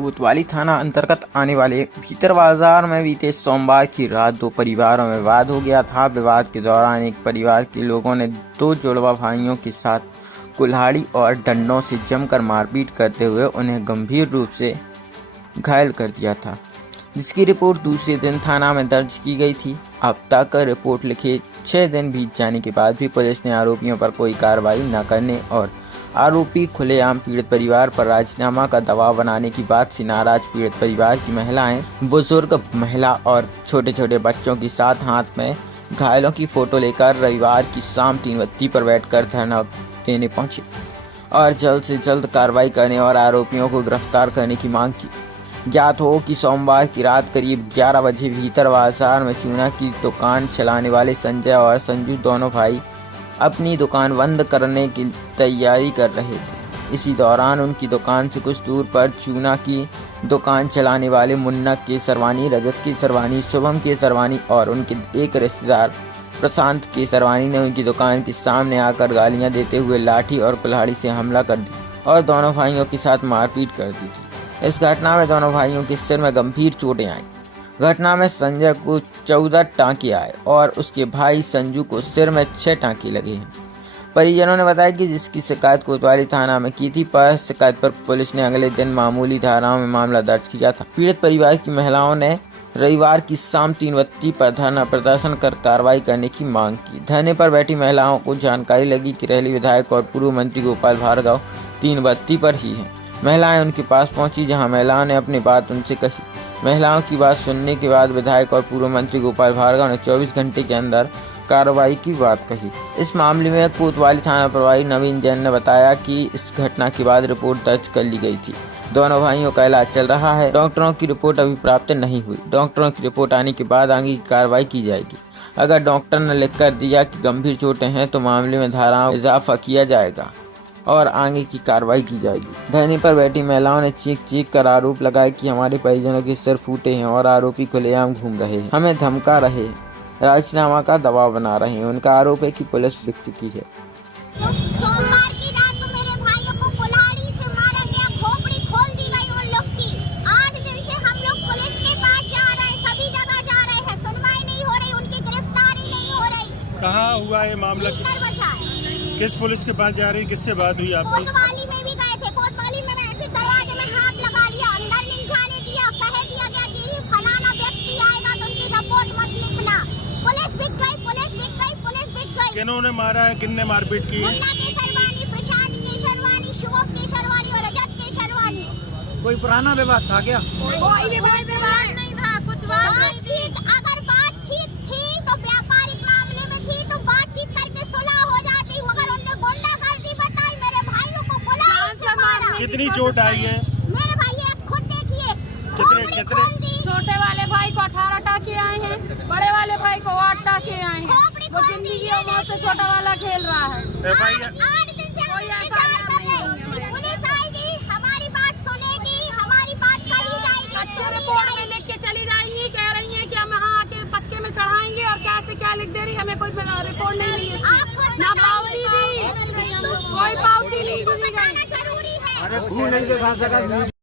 कोतवाली थाना अंतर्गत आने वाले भीतर बाजार में बीते सोमवार की रात दो परिवारों में विवाद हो गया था। विवाद के दौरान एक परिवार के लोगों ने दो जुड़वा भाइयों के साथ कुल्हाड़ी और डंडों से जमकर मारपीट करते हुए उन्हें गंभीर रूप से घायल कर दिया था, जिसकी रिपोर्ट दूसरे दिन थाना में दर्ज की गई थी। अब तक रिपोर्ट लिखे 6 दिन बीत जाने के बाद भी पुलिस ने आरोपियों पर कोई कार्रवाई न करने और आरोपी खुलेआम पीड़ित परिवार पर राजीनामा का दबाव बनाने की बात से नाराज पीड़ित परिवार की महिलाएं, बुजुर्ग महिला और छोटे छोटे बच्चों के साथ हाथ में घायलों की फोटो लेकर रविवार की शाम 3 बत्ती पर बैठकर धरना देने पहुंचे और जल्द से जल्द कार्रवाई करने और आरोपियों को गिरफ्तार करने की मांग की। ज्ञात हो कि सोमवार की रात करीब 11 बजे भीतर बाजार में चूना की दुकान चलाने वाले संजय और संजू दोनों भाई अपनी दुकान बंद करने की तैयारी कर रहे थे। इसी दौरान उनकी दुकान से कुछ दूर पर चूना की दुकान चलाने वाले मुन्ना केसरवानी, रजत केसरवानी, शुभम केसरवानी और उनके एक रिश्तेदार प्रशांत केसरवानी ने उनकी दुकान के सामने आकर गालियां देते हुए लाठी और कुल्हाड़ी से हमला कर दिया और दोनों भाइयों के साथ मारपीट कर दी थी। इस घटना में दोनों भाइयों के सिर में गंभीर चोटें आईं। घटना में संजय को 14 टाँके आए और उसके भाई संजू को सिर में 6 टाँके लगे हैं। परिजनों ने बताया कि जिसकी शिकायत कोतवाली थाना में की थी, पर शिकायत पर पुलिस ने अगले दिन मामूली धाराओं में मामला दर्ज किया था। पीड़ित परिवार की महिलाओं ने रविवार की शाम 3 बत्ती पर धरना प्रदर्शन कर कार्रवाई करने की मांग की। धरने पर बैठी महिलाओं को जानकारी लगी कि रेली विधायक और पूर्व मंत्री गोपाल भार्गव 3 बत्ती पर ही हैं। महिलाएं उनके पास पहुंची, जहां महिलाओं ने अपनी बात उनसे कही। महिलाओं की बात सुनने के बाद विधायक और पूर्व मंत्री गोपाल भार्गव ने 24 घंटे के अंदर कार्रवाई की बात कही। इस मामले में कोतवाली थाना प्रभारी नवीन जैन ने बताया कि इस घटना के बाद रिपोर्ट दर्ज कर ली गई थी। दोनों भाइयों का इलाज चल रहा है। डॉक्टरों की रिपोर्ट अभी प्राप्त नहीं हुई। डॉक्टरों की रिपोर्ट आने के बाद आगे की कार्रवाई की जाएगी। अगर डॉक्टर ने लिख कर दिया कि गंभीर चोटें हैं तो मामले में धाराओं में इजाफा किया जाएगा और आगे की कार्रवाई की जाएगी। धरने पर बैठी महिलाओं ने चीख कर आरोप लगाया कि हमारे परिजनों के सिर फूटे हैं और आरोपी खुलेआम घूम रहे हैं, हमें धमका रहे, राजीनामा का दबाव बना रहे हैं। उनका आरोप है कि पुलिस बिक चुकी है। सोमवार की रात को मेरे भाइयों को कुल्हाड़ी से मारा गया, खोपड़ी खोल दी गई उन लोग की। 8 दिन से हम लोग पुलिस के पास जा रहे हैं, सभी जगह जा रहे हैं, सुनवाई नहीं हो रही, उनकी गिरफ्तारी नहीं हो रही। कहाँ हुआ ये मामला? किस पुलिस के पास जा रही, किससे बात हुई आपकी? कोतवाली में भी गए थे। कोतवाली में ऐसे दरवाजे में हाथ लगा लिया, अंदर नहीं जाने दिया। कह दिया गया कि फलाना व्यक्ति आएगा तो उनकी रिपोर्ट मत लिखना। पुलिस बिक गई, पुलिस बिक गई, पुलिस बिक गई। किन्होंने मारा है, किन्ने मारपीट की? मुन्ना केसरवानी, प्रशांत केसरवानी, शुभम केसरवानी और रजत केसरवानी। कोई पुराना विवाद था क्या? कोई विवाद नहीं था, कुछ बातचीत। अगर बातचीत थी तो व्यापारिक मामले में थी तो बातचीत करके सुलह हो जाती, मगर उनने गुंडागर्दी बताई, मेरे भाइयों को कुल्हाड़ी से मारा। कितनी चोट आई है? मेरे भाई खुद देखिए, खोपड़ी खोल दी। छोटे वाले भाई को 18 टाँके आए हैं, बड़े वाले भाई को 8 टाँके आए हैं। वो जिंदगी से छोटा वाला खेल रहा है। 8 दिन से हम इंतजार कर रहे हैं। पुलिस आएगी, हमारी बात सुनेगी, हमारी बात कही जाएगी, रिपोर्ट में लिख के चली जाएंगी। कह रही है कि हम यहाँ आके पक्के में चढ़ाएंगे और क्या से क्या लिख दे रही, हमें कोई रिपोर्ट नहीं मिली, ना पावती दी, कोई पावती नहीं दी गई। जरूरी है। अरे नहीं दिखा सका।